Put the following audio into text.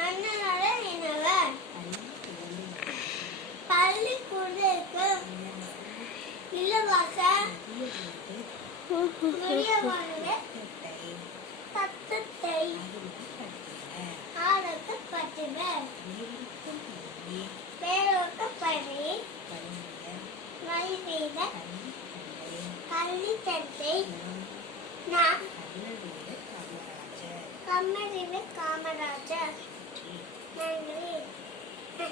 அண்ணனோட இனவர் பள்ளிக்கூடத்துக்கு இலவச தத்தத்தை ஆரம்பிக்கப்பட்டனர். பேரோட்டப்படி மனித கல்வித்தத்தை கம்மறிவு காமராஜர்